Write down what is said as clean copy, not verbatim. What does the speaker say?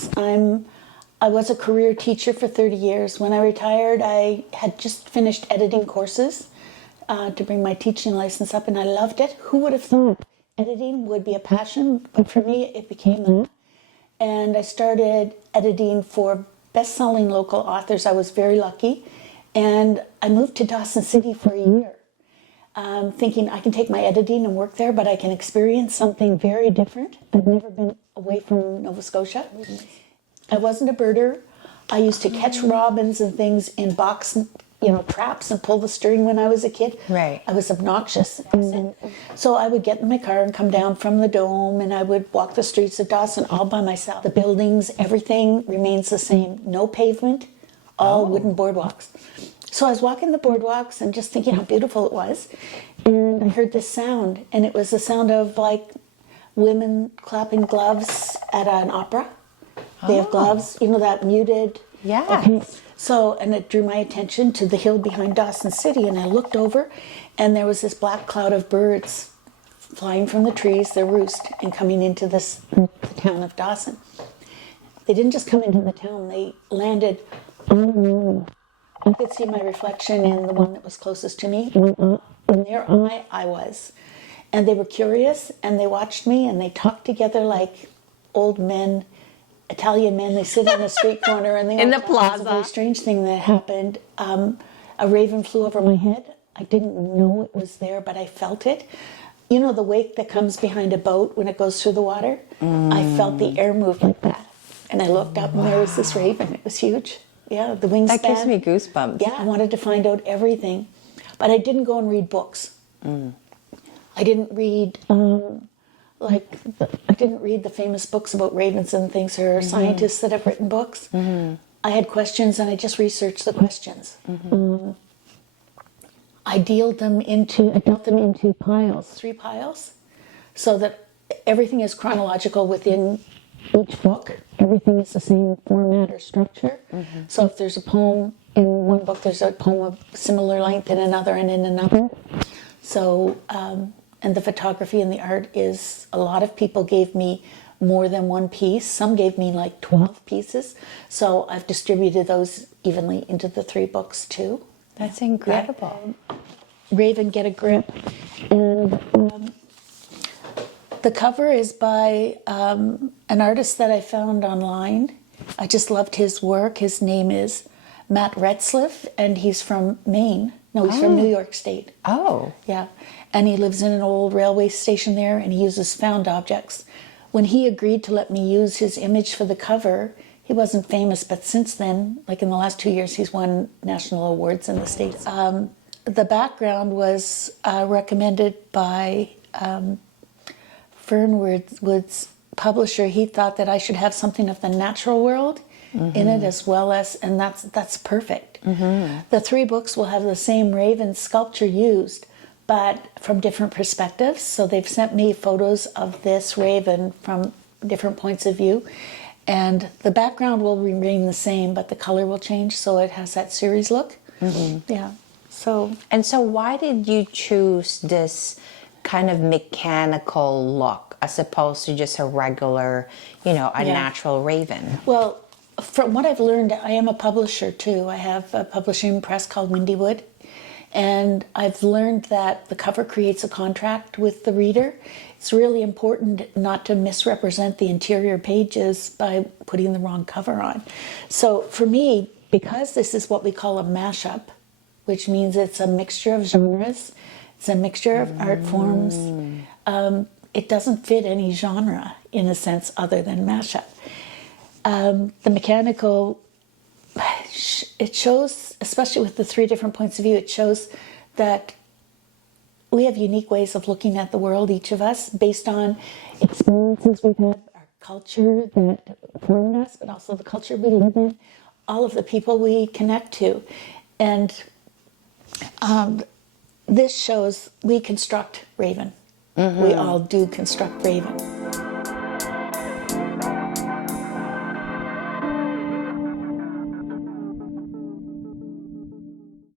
Yes, I was a career teacher for 30 years. When I retired, I had just finished editing courses to bring my teaching license up, and I loved it. Who would have thought editing would be a passion? But for me, it became that. And I started editing for best-selling local authors. I was very lucky. And I moved to Dawson City for a year, thinking I can take my editing and work there, but I can experience something very different. I've never been away from Nova Scotia. I wasn't a birder. I used to catch robins and things in box, traps and pull the string when I was a kid. Right. I was obnoxious. And so I would get in my car and come down from the Dome, and I would walk the streets of Dawson all by myself. The buildings, everything remains the same. No pavement, all wooden boardwalks. So I was walking the boardwalks and just thinking how beautiful it was. And I heard this sound, and it was the sound of like women clapping gloves at an opera. They have gloves, that muted. Yeah. Okay. So, and it drew my attention to the hill behind Dawson City, and I looked over, and there was this black cloud of birds flying from the trees, their roost, and coming into the town of Dawson. They didn't just come into the town, they landed on the moon. I could see my reflection in the one that was closest to me. In their eye, I was. And they were curious, and they watched me, and they talked together like old men, Italian men. They sit on a street corner, and they in the It was plaza. a very strange thing that happened. A raven flew over my head. I didn't know it was there, but I felt it. You know the wake that comes behind a boat when it goes through the water? I felt the air move like that. And I looked up, and there was this raven. It was huge. Yeah, the wingspan. That gives me goosebumps. Yeah, I wanted to find out everything. But I didn't go and read books. I didn't read, I didn't read the famous books about ravens and things, or scientists that have written books. I had questions, and I just researched the questions. I dealt them into piles, 3 piles, so that everything is chronological within each book. Everything is the same format or structure. So if there's a poem in one book, there's a poem of similar length in another and in another. So, and the photography and the art is, a lot of people gave me more than one piece. Some gave me like 12 pieces. So I've distributed those evenly into the 3 books too. That's incredible. Yeah. Raven, Get a Grip. And the cover is by an artist that I found online. I just loved his work. His name is Matt Retzliff, and he's from Maine. No, he's from New York State. Oh. Yeah. And he lives in an old railway station there, and he uses found objects. When he agreed to let me use his image for the cover, he wasn't famous, but since then, like in the last 2 years, he's won national awards in the States. The background was recommended by Fernwood's publisher. He thought that I should have something of the natural world in it as well as, and that's perfect. The 3 books will have the same raven sculpture used, but from different perspectives. So they've sent me photos of this raven from different points of view, and the background will remain the same, but the color will change, so it has that series look. Yeah. So why did you choose this kind of mechanical look as opposed to just a regular, natural raven? Well, from what I've learned, I am a publisher too. I have a publishing press called Windywood, and I've learned that the cover creates a contract with the reader. It's really important not to misrepresent the interior pages by putting the wrong cover on. So for me, because this is what we call a mashup, which means it's a mixture of genres, it's a mixture of art forms, it doesn't fit any genre in a sense other than mashup. The mechanical, it shows, especially with the 3 different points of view, it shows that we have unique ways of looking at the world, each of us, based on experiences we've had, our culture that formed us, but also the culture we live in, all of the people we connect to. And this shows we construct Raven. We all do construct Raven.